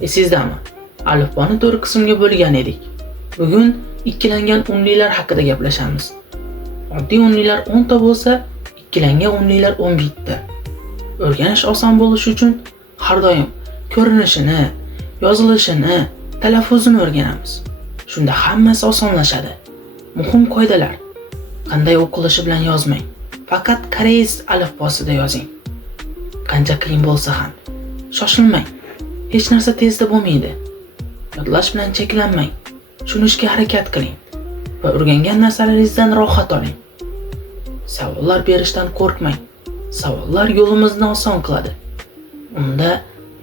Esizdami? Alifboni 4 qismga bo'lgan edik. Bugun ikkilangan unlilar haqida gaplashamiz. Oddiy unlilar 10 ta bo'lsa, ikkilangan unlilar 11 ta. O'rganish oson bo'lishi uchun har doim ko'rinishini, yozilishini, talaffuzini o'rganamiz. Shunda hammasi osonlashadi. Muhim qoidalar: qanday o'qilishi bilan yozmang. Faqat koreys alifbosida yozing. Qancha qiyin bo'lsa ham shoshilmang. Hech narsa tezda bo'lmaydi. Yodlash bilan cheklanmang. Tushunishga harakat qiling va o'rgangan narsalaringizdan rohat oling. Savollar berishdan qo'rqmang. Savollar yo'limizni oson qiladi. Unda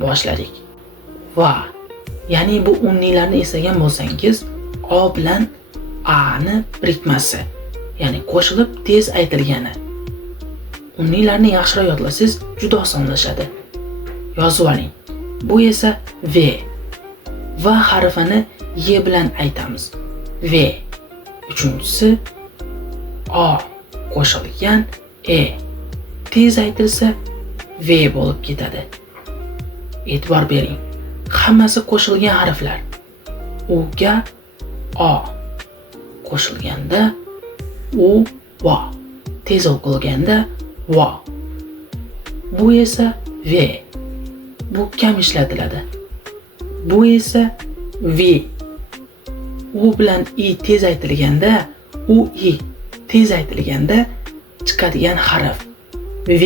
boshladik. Va ya'ni bu unlilarni eslagan bo'lsangiz, O bilan A ni birikmasi, ya'ni qo'shilib tez aytilgani. Unlilarni yaxshiroq yodlasangiz juda osonlashadi. Yozib oling. Bu esa V. Va harfini Y bilan aytamiz. V. Uchinchisi O qo'shilgan E. Tez aytilsa V bo'lib ketadi. E'tibor bering. Hammasi qo'shilgan harflar. U ga O qo'shilganda U va. Tez o'qilganda va. Bu esa V. Bu kam ishlatiladi. Bu esa V. U bilan I tez aytilganda, U I tez aytilganda chiqadigan harf V.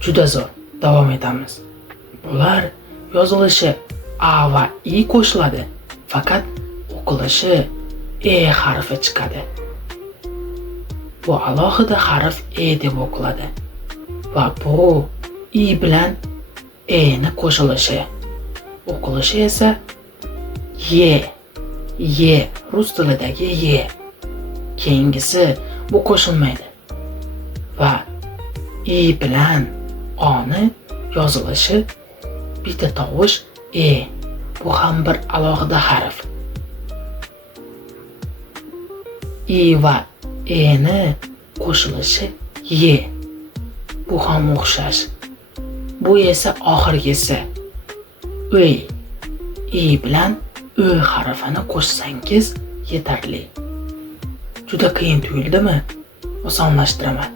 Juda zo'r. Davom etamiz. Bular yozilishi A va I qo'shiladi, faqat o'qilishi E harfi chiqadi. Bu alohida harf E deb o'qiladi va bu I bilan E ni qo'shilishi. O'qilishi esa Y. Y rus tilidagi Y. Keyingisi bu qo'shilmaydi. Va I bilan O ni yozilishi bitta tovush E. Bu ham bir alohida harf. I va E ni qo'shilishi Y. Bu ham o'xshash. Bu esa oxirgisi. Uy. I bilan Ö harfini qo'shsangiz yetarli. Juda qiyin tuyuldimi? Osonlashtiraman.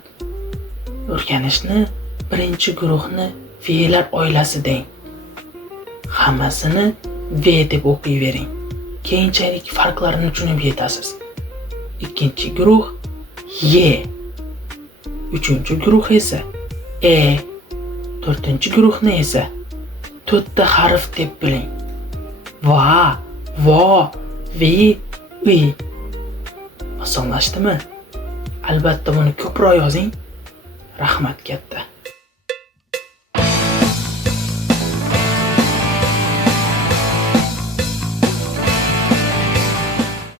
O'rganishni birinchi guruhni V'lar oilasi deng. Hammasini V deb o'qiyvering. Keyinchalik farqlarini tushunib yetasiz. Ikkinchi guruh Y. Uchinchi guruh esa E. To'rtinchi guruhni esa 4 ta harf deb biling. Va, vo, vi, uy. Osonlashdimi? Albatta buni ko'proq yozing. Rahmat katta.